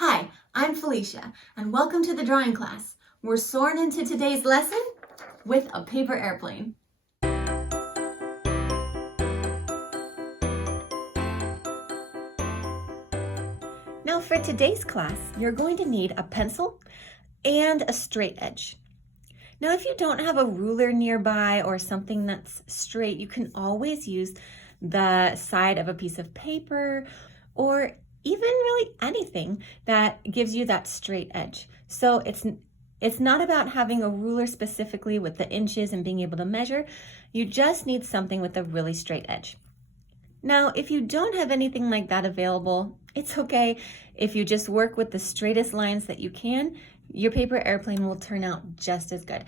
Hi, I'm Felicia, and welcome to the drawing class. We're soaring into today's lesson with a paper airplane. Now for today's class, you're going to need a pencil and a straight edge. Now if you don't have a ruler nearby or something that's straight, you can always use the side of a piece of paper or even really anything that gives you that straight edge. So it's not about having a ruler specifically with the inches and being able to measure. You just need something with a really straight edge. Now, if you don't have anything like that available, it's okay. If you just work with the straightest lines that you can, your paper airplane will turn out just as good.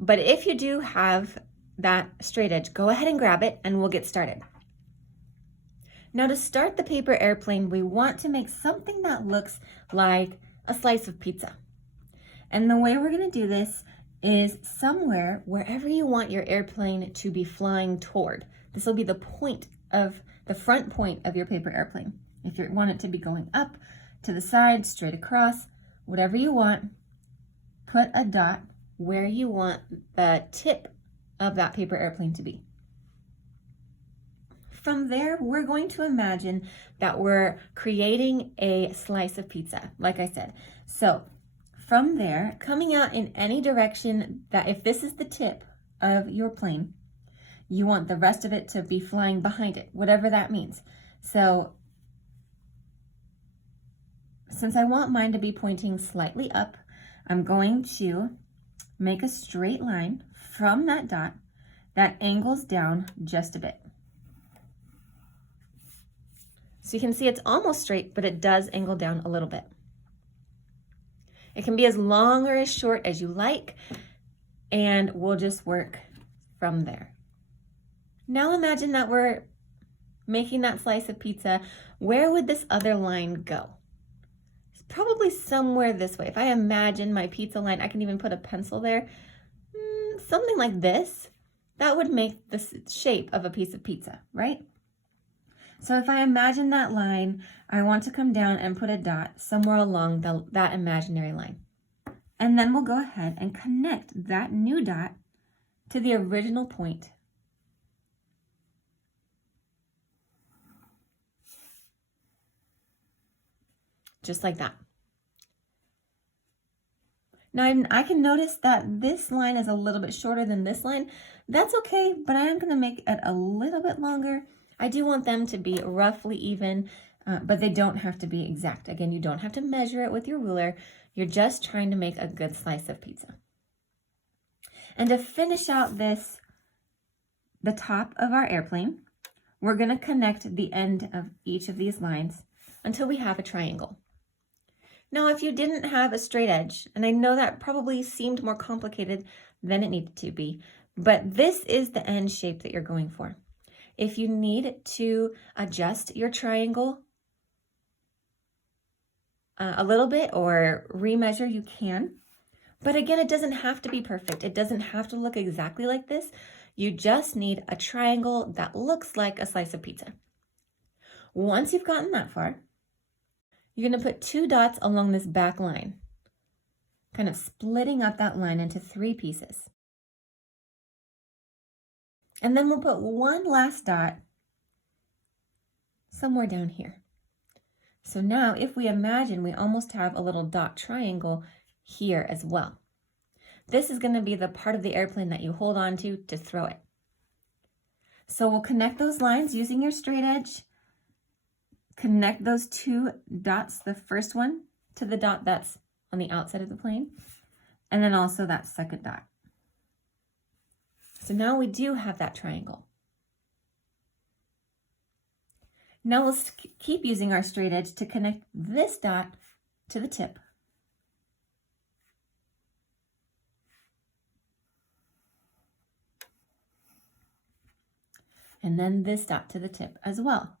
But if you do have that straight edge, go ahead and grab it and we'll get started. Now to start the paper airplane, we want to make something that looks like a slice of pizza. And the way we're going to do this is somewhere, wherever you want your airplane to be flying toward. This will be the front point of your paper airplane. If you want it to be going up, to the side, straight across, whatever you want, put a dot where you want the tip of that paper airplane to be. From there, we're going to imagine that we're creating a slice of pizza, like I said. So from there, coming out in any direction, that if this is the tip of your plane, you want the rest of it to be flying behind it, whatever that means. So since I want mine to be pointing slightly up, I'm going to make a straight line from that dot that angles down just a bit. So you can see it's almost straight, but it does angle down a little bit. It can be as long or as short as you like, and we'll just work from there. Now imagine that we're making that slice of pizza. Where would this other line go? It's probably somewhere this way. If I imagine my pizza line, I can even put a pencil there. Something like this. That would make the shape of a piece of pizza, right? So if I imagine that line, I want to come down and put a dot somewhere along that imaginary line. And then we'll go ahead and connect that new dot to the original point. Just like that. Now I can notice that this line is a little bit shorter than this line. That's okay, but I am going to make it a little bit longer. I do want them to be roughly even, but they don't have to be exact. Again, you don't have to measure it with your ruler. You're just trying to make a good slice of pizza. And to finish out the top of our airplane, we're going to connect the end of each of these lines until we have a triangle. Now, if you didn't have a straight edge, and I know that probably seemed more complicated than it needed to be, but this is the end shape that you're going for. If you need to adjust your triangle a little bit or remeasure, you can. But again, it doesn't have to be perfect. It doesn't have to look exactly like this. You just need a triangle that looks like a slice of pizza. Once you've gotten that far, you're going to put 2 dots along this back line, kind of splitting up that line into 3 pieces. And then we'll put one last dot somewhere down here. So now if we imagine, we almost have a little dot triangle here as well. This is going to be the part of the airplane that you hold on to throw it. So we'll connect those lines using your straight edge. Connect those 2 dots, the first one to the dot that's on the outside of the plane, and then also that second dot. So now we do have that triangle. Now let's keep using our straight edge to connect this dot to the tip. And then this dot to the tip as well.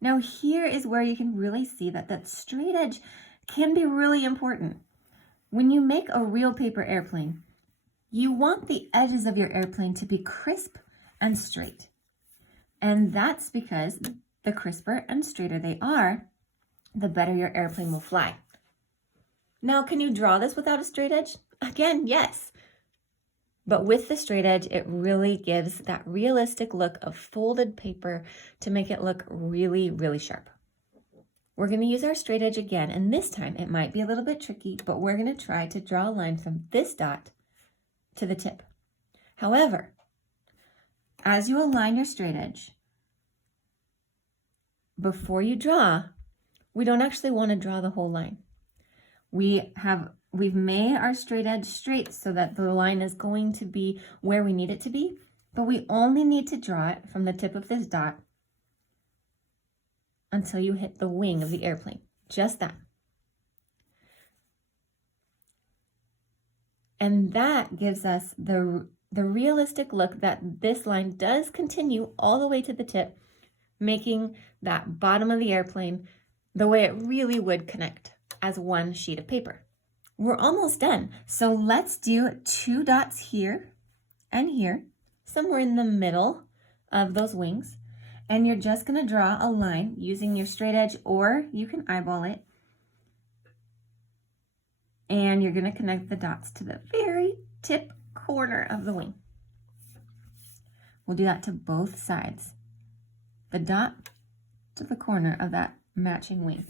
Now here is where you can really see that straight edge can be really important. When you make a real paper airplane, you want the edges of your airplane to be crisp and straight. And that's because the crisper and straighter they are, the better your airplane will fly. Now, can you draw this without a straight edge? Again, yes. But with the straight edge, it really gives that realistic look of folded paper to make it look really, really sharp. We're going to use our straight edge again, and this time it might be a little bit tricky, but we're going to try to draw a line from this dot to the tip. However, as you align your straight edge, before you draw, we don't actually want to draw the whole line. We've made our straight edge straight so that the line is going to be where we need it to be, but we only need to draw it from the tip of this dot until you hit the wing of the airplane, just that. And that gives us the realistic look that this line does continue all the way to the tip, making that bottom of the airplane the way it really would connect as one sheet of paper. We're almost done. So let's do 2 dots here and here, somewhere in the middle of those wings. And you're just going to draw a line using your straight edge, or you can eyeball it. And you're going to connect the dots to the very tip corner of the wing. We'll do that to both sides. The dot to the corner of that matching wing.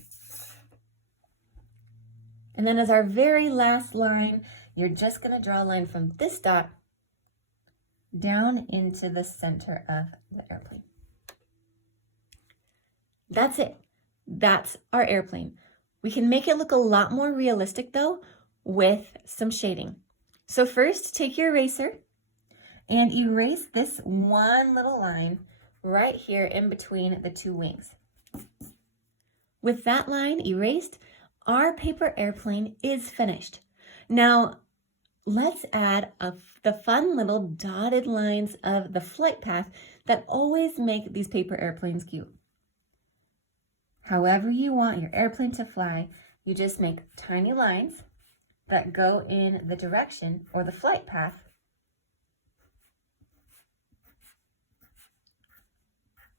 And then as our very last line, you're just going to draw a line from this dot down into the center of the airplane. That's it. That's our airplane. We can make it look a lot more realistic though with some shading. So first, take your eraser and erase this one little line right here in between the 2 wings. With that line erased, our paper airplane is finished. Now, let's add the fun little dotted lines of the flight path that always make these paper airplanes cute. However you want your airplane to fly, you just make tiny lines that go in the direction or the flight path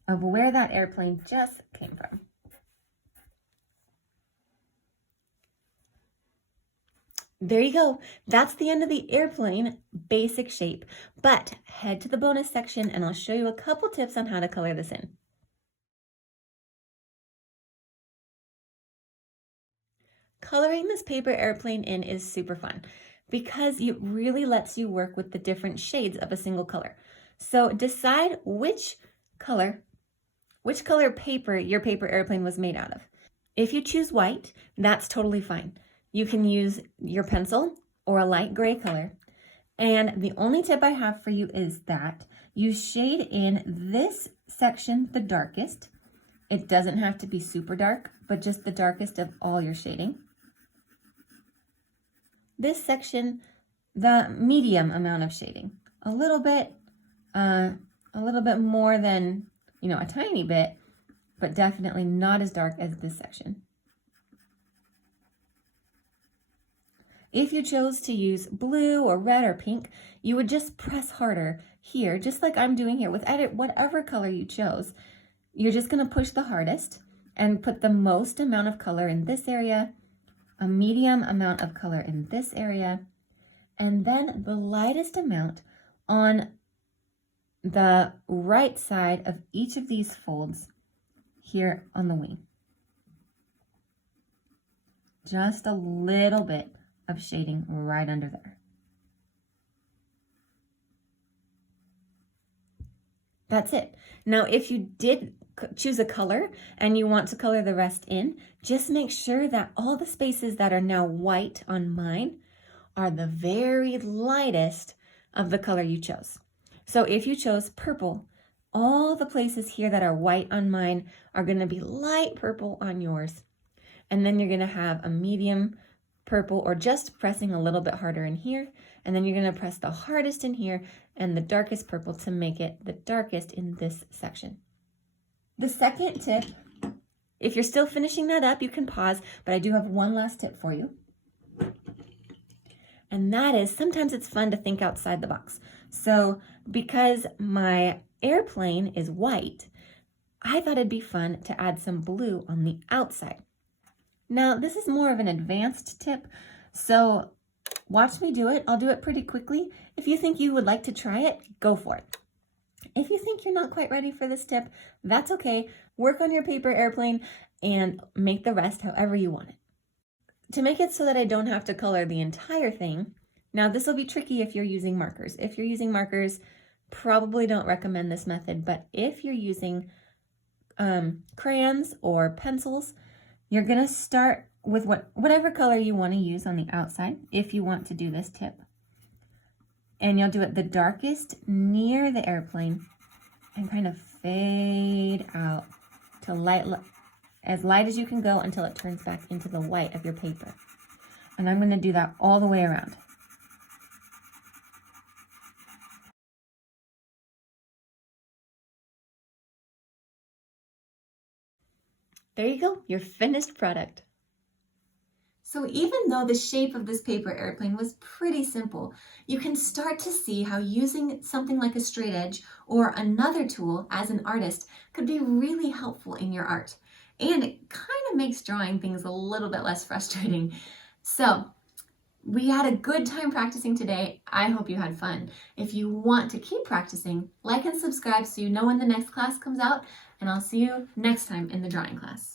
of where that airplane just came from. There you go. That's the end of the airplane basic shape. But head to the bonus section and I'll show you a couple tips on how to color this in. Coloring this paper airplane in is super fun because it really lets you work with the different shades of a single color. So decide which color paper your paper airplane was made out of. If you choose white, that's totally fine. You can use your pencil or a light gray color. And the only tip I have for you is that you shade in this section the darkest. It doesn't have to be super dark, but just the darkest of all your shading. This section, the medium amount of shading. A little bit more than, a tiny bit, but definitely not as dark as this section. If you chose to use blue or red or pink, you would just press harder here, just like I'm doing here with whatever color you chose. You're just going to push the hardest and put the most amount of color in this area, a medium amount of color in this area, and then the lightest amount on the right side of each of these folds here on the wing. Just a little bit of shading right under there. That's it. Now, if you did choose a color and you want to color the rest in, just make sure that all the spaces that are now white on mine are the very lightest of the color you chose. So if you chose purple, all the places here that are white on mine are going to be light purple on yours. And then you're going to have a medium purple or just pressing a little bit harder in here. And then you're going to press the hardest in here and the darkest purple to make it the darkest in this section. The second tip, if you're still finishing that up, you can pause, but I do have one last tip for you. And that is sometimes it's fun to think outside the box. So because my airplane is white, I thought it'd be fun to add some blue on the outside. Now, this is more of an advanced tip, so watch me do it. I'll do it pretty quickly. If you think you would like to try it, go for it. If you think you're not quite ready for this tip, that's okay. Work on your paper airplane and make the rest however you want it. To make it so that I don't have to color the entire thing, now this will be tricky if you're using markers. If you're using markers, probably don't recommend this method, but if you're using crayons or pencils, you're gonna start with whatever color you want to use on the outside if you want to do this tip. And you'll do it the darkest near the airplane and kind of fade out to as light as you can go until it turns back into the white of your paper. And I'm going to do that all the way around. There you go, your finished product. So even though the shape of this paper airplane was pretty simple, you can start to see how using something like a straight edge or another tool as an artist could be really helpful in your art. And it kind of makes drawing things a little bit less frustrating. So we had a good time practicing today. I hope you had fun. If you want to keep practicing, like and subscribe so you know when the next class comes out, and I'll see you next time in the drawing class.